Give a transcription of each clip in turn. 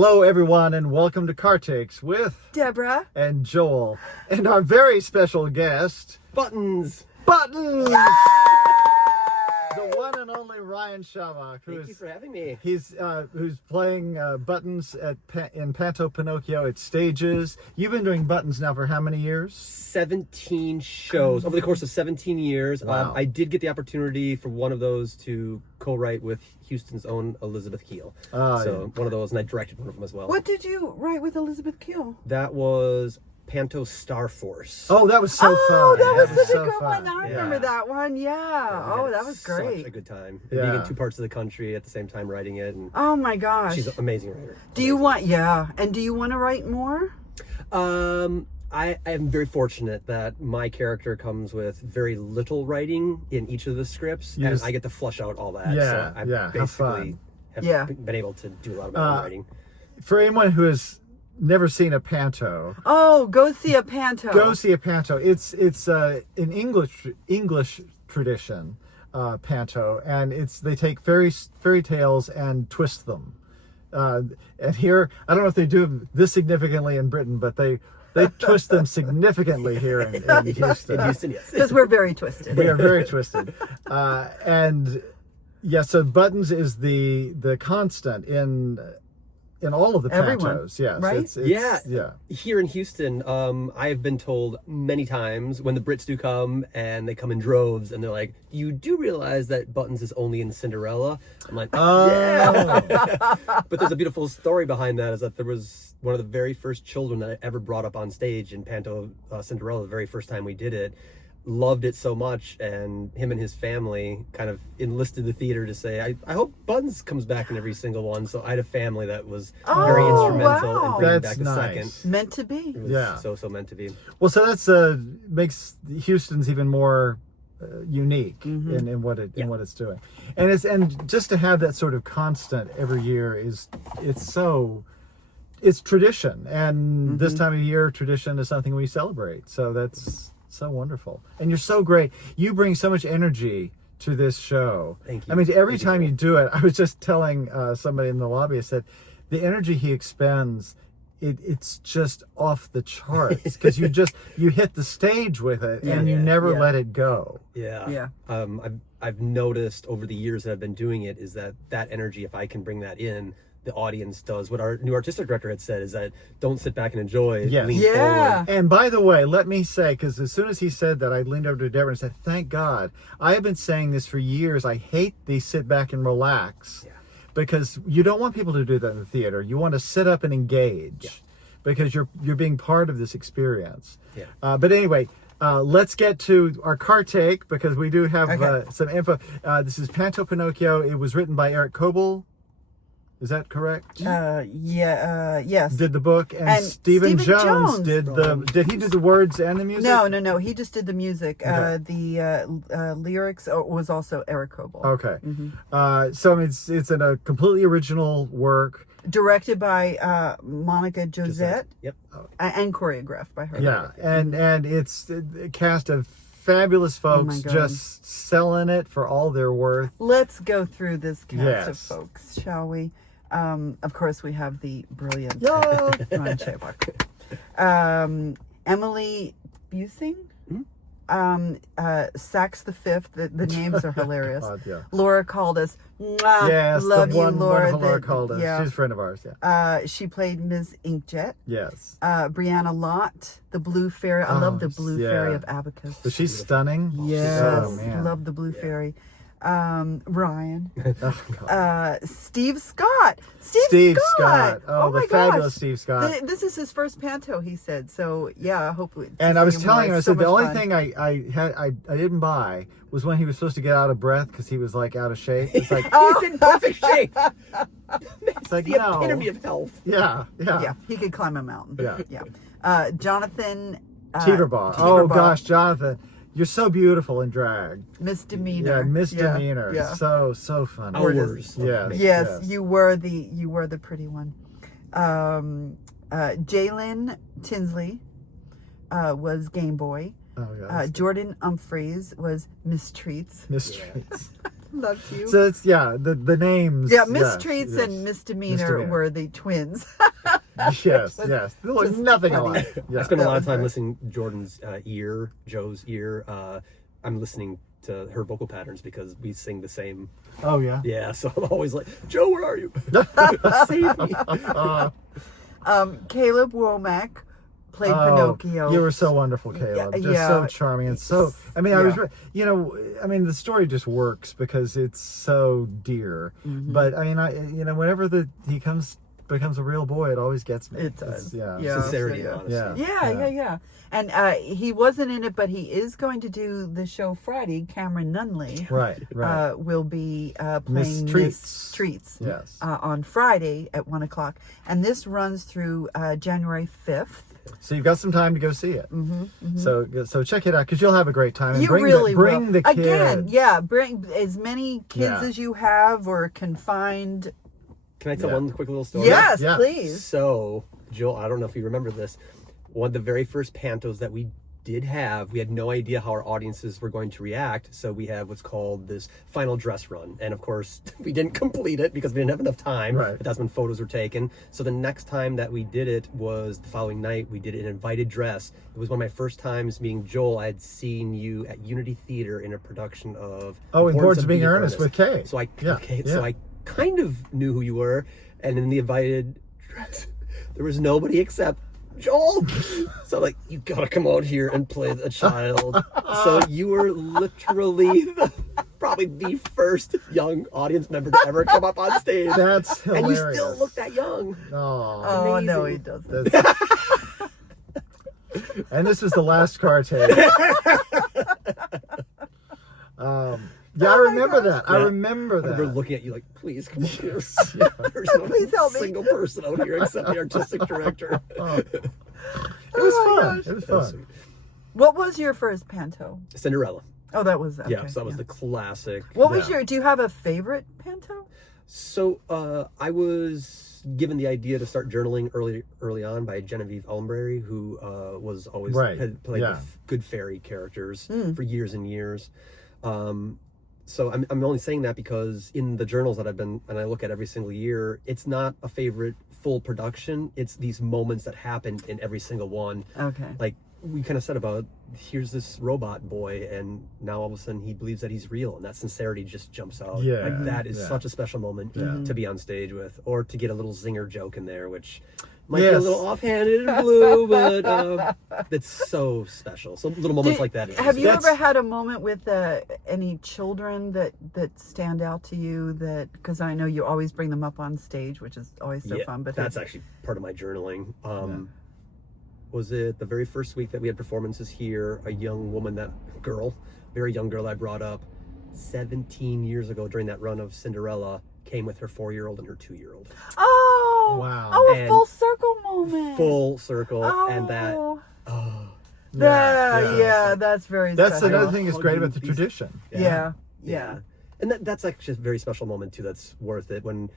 Hello, everyone, and welcome to Car Takes with Deborah and Joel, and our very special guest, Buttons! the one and only Ryan Schabach, Thank you for having me. who's playing Buttons in Panto Pinnochio at Stages. You've been doing Buttons now for how many years? 17 shows over the course of 17 years. Wow. I did get the opportunity for one of those to co-write with Houston's own Elizabeth Keel. One of those, and I directed one of them as well. What did you write with Elizabeth Keel? That was Panto Star Force. Oh, that was so fun. Oh, that was such so a good fun. one. I Yeah. remember that one. Yeah. We Oh, had that was Such great. a good time. Yeah. Being in two parts of the country at the same time writing it. And Oh my gosh. she's an amazing writer. Do you want? Yeah. And do you want to write more? I am very fortunate that my character comes with very little writing in each of the scripts, and I get to flush out all that. Yeah, so I yeah, have basically fun. have been able to do a lot of my own writing. For anyone who has never seen a panto, Oh, go see a panto. go see a panto. It's an English tradition, panto, and they take fairy tales and twist them. And here, I don't know if they do this significantly in Britain, but they twist them significantly here in Houston. In Houston, yes. Because we're very twisted. We are very twisted, and yeah. So Buttons is the constant in all of the Everyone, pantos. Yes, right? yeah. Here in Houston, I have been told many times when the Brits do come and they come in droves and they're like, "You do realize that Buttons is only in Cinderella?" I'm like, Oh, but there's a beautiful story behind that. Is that there was one of the very first children that I ever brought up on stage in Panto Cinderella, the very first time we did it. Loved it so much, and him and his family kind of enlisted the theater to say, I hope Buttons comes back in every single one. So I had a family that was very instrumental wow. in bringing That's back the nice. second. Meant to be. It was Yeah. so meant to be. well, so that's makes Houston's even more unique in what it's doing, and just to have that sort of constant every year it's tradition, and this time of year tradition is something we celebrate. So that's so wonderful, and you're so great. You bring so much energy to this show. Thank you. I mean, every Thank you. time you do it, I was just telling somebody in the lobby, I said, the energy he expends, it's just off the charts, because you hit the stage with it, and you never let it go. Yeah. I've noticed over the years that I've been doing it is that energy, if I can bring that in, the audience does what our new artistic director had said, is that don't sit back and enjoy. Yes. Lean Yeah. forward. And by the way, let me say, because as soon as he said that, I leaned over to Deborah and said, thank God. I have been saying this for years. I hate the sit back and relax, because you don't want people to do that in the theater. You want to sit up and engage, because you're being part of this experience. But anyway, let's get to our car take, because we do have some info. This is Panto Pinnochio. It was written by Eric Coble. Is that correct? Yes. Did the book, and Stephen Jones did he do the words and the music? No. He just did the music. Okay. The lyrics was also Eric Coble. Okay. So I mean, it's in a completely original work. Directed by Monica Josette. Yep. And choreographed by her. Yeah, and it's a cast of fabulous folks God. just selling it for all they're worth. Let's go through this cast of Yes. folks, shall we? Of course, we have the brilliant Yeah. Ryan Schabach. Emily Busing. Sax the Fifth. The names are hilarious. God, yeah. Laura Caldas. Mwah, Yes, love the you, one Laura. wonderful Laura Caldas. Yeah. She's a friend of ours. Yeah. She played Ms. Inkjet. Yes. Brianna Lott, the Blue Fairy. I love the Blue Fairy of Abacus. But she's stunning. Yes, Oh, man. love the Blue Fairy. Ryan. Oh, God. Steve Scott. Steve Scott. Oh the my fabulous gosh. Steve Scott. This is his first panto, he said. So yeah, I hope. And I was telling him, I so said the much only fun. thing I didn't buy was when he was supposed to get out of breath because he was like out of shape. It's like He's in perfect shape. it's like The no. epitome of health. Yeah. Yeah, he could climb a mountain. Yeah. Jonathan. Teeterbar. Oh gosh, Jonathan, you're so beautiful in drag. Misdemeanor. Yeah, misdemeanor. Yeah. So funny. Hours. Yes. Yes, you were the pretty one. Jalen Tinsley was Game Boy. Oh yeah. Jordan Humphreys was Miss Treats. Mysteries. That's you. So it's the names. Yeah, yes, mistreats yes. and misdemeanor were the twins. Yes. They look just nothing funny. alike. Yeah. I spent a lot of was time right. listening to Jordan's Joe's ear. I'm listening to her vocal patterns because we sing the same. Oh yeah. Yeah, so I'm always like, Joe, where are you? Save me. Caleb Womack played Pinocchio. You were so wonderful, Caleb. Yeah, Just so charming and so. I mean, the story just works because it's so dear. Mm-hmm. But I mean, whenever he becomes a real boy, it always gets me. It does. Yeah. Sincerity so, and honesty. Yeah. And he wasn't in it, but he is going to do the show Friday. Cameron Nunley, Right. will be playing Miss Miss Treats. Yes. On Friday at 1:00, and this runs through January 5th. So you've got some time to go see it. So check it out because you'll have a great time. And You bring really bring will. the kids. Again, bring as many kids Yeah. as you have or can find. Can I tell one quick little story? Yes, Yeah. please. So, Joel, I don't know if you remember this. One of the very first pantos that we did have, we had no idea how our audiences were going to react. So we have what's called this final dress run. And of course, we didn't complete it because we didn't have enough time. Right. But that's when photos were taken. So the next time that we did it was the following night. We did an invited dress. It was one of my first times meeting Joel. I had seen you at Unity Theater in a production of Oh, in Boards of Being Being Earnest with Kay. So I Yeah, so yeah. I kind of knew who you were, and in the invited dress, there was nobody except Joel. So I'm like, you gotta come out here and play the child. So you were literally probably the first young audience member to ever come up on stage. That's and hilarious. you still look that young. Oh. Oh no, amazing. he doesn't. And this was the last car tape. I remember that. I remember that. We're looking at you like, please come up here. Yeah. There's no Please help me. single person out here except the artistic director. It was fun. It was That was fun. sweet. What was your first panto? Cinderella. Oh, that was okay, Yeah, so that was the classic. What was Yeah. do you have a favorite panto? So I was given the idea to start journaling early on by Genevieve Elmberry, who was always Right, had played yeah. the good fairy characters for years and years. So I'm only saying that because in the journals that I've been and I look at every single year, it's not a favorite full production. It's these moments that happen in every single one. Okay. Like we kind of said about, here's this robot boy, and now all of a sudden he believes that he's real, and that sincerity just jumps out. Yeah, Like that is yeah. such a special moment Yeah. to be on stage with, or to get a little zinger joke in there, which might be a Yes. little offhanded and blue, but it's so special. So little moments like that. Have you That's- ever had a moment with any children that stand out to you? That because I know you always bring them up on stage, which is always so fun. But that's actually part of my journaling. Was it the very first week that we had performances here? A young woman, very young girl I brought up 17 years ago during that run of Cinderella, came with her 4-year-old and her 2-year-old. Oh, Wow. Oh, a And full circle moment. Full circle, Oh. and that. Yeah, that's very. That's special. another thing that's great about the Hugging these- tradition. Yeah. And that's actually a very special moment too. That's worth it. When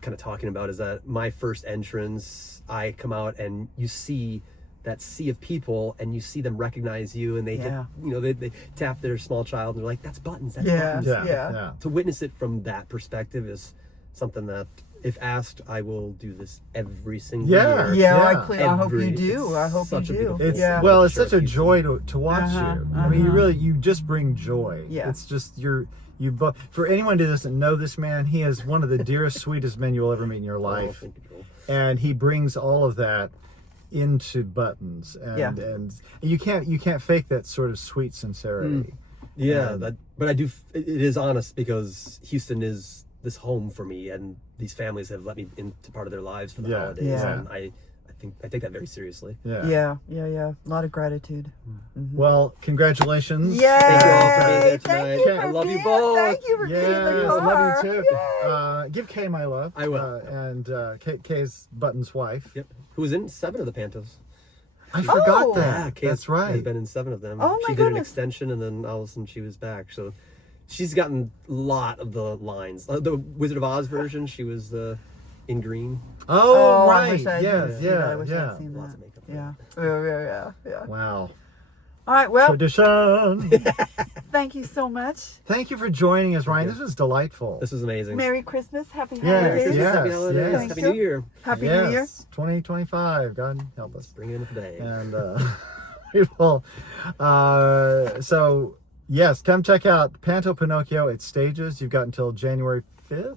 kind of talking about is that my first entrance, I come out and you see that sea of people, and you see them recognize you, and they Yeah. they tap their small child, and they're like, "That's Buttons." That's Yeah. Buttons. Yeah. To witness it from that perspective is something that, if asked, I will do this every single Yeah. year. Yeah, Yeah. I hope you do. It's I hope you such a do. beautiful- It's Yeah. well, it's Sure, such a keep- joy to watch you. I mean, you just bring joy. Yeah. It's just for anyone who doesn't know this man, he is one of the dearest, sweetest men you'll ever meet in your Oh, life, thank you, Joel. and he brings all of that into Buttons, and you can't fake that sort of sweet sincerity. Yeah, And- but I do. It is honest because Houston is this home for me, and these families have let me into part of their lives for the Yeah. holidays, Yeah. and I take that very seriously. Yeah. A lot of gratitude. Well, congratulations. Yay! Thank you all for being there Thank tonight. you I for love you being- both. Thank you for being in the Yes, car. I love you too. Yay! Give Kay my love. I will. And Kay's Button's wife. Yep. Who was in 7 of the Pantos? I forgot Oh. that. Kay That's has right. been in 7 of them. Oh, my she did an goodness. extension, and then all of a sudden she was back. So she's gotten a lot of the lines. The Wizard of Oz version, she was in green. Oh, I right. wish I Yes, didn't see that. I wish yeah. I'd seen Lots that. of makeup. Yeah. Wow. All right. Well, Tradition. thank you so much. Thank you for joining us, Ryan. This was delightful. This was amazing. Merry Christmas. Happy Yes, holidays. yes. Happy holidays. Thank Happy you. New Year. Happy New Year. 2025. God help us. Bring it in today. And people, so yes, come check out Panto Pinnochio. It's stages. You've got until January 5th,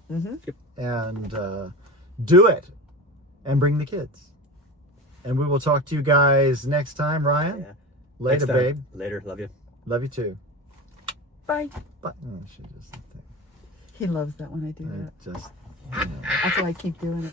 and do it, and bring the kids. And we will talk to you guys next time, Ryan. Yeah. Later, Next time. babe. Later. Love you. Love you too. Bye. But she just, He loves that when I do that. just. That's why I keep doing it.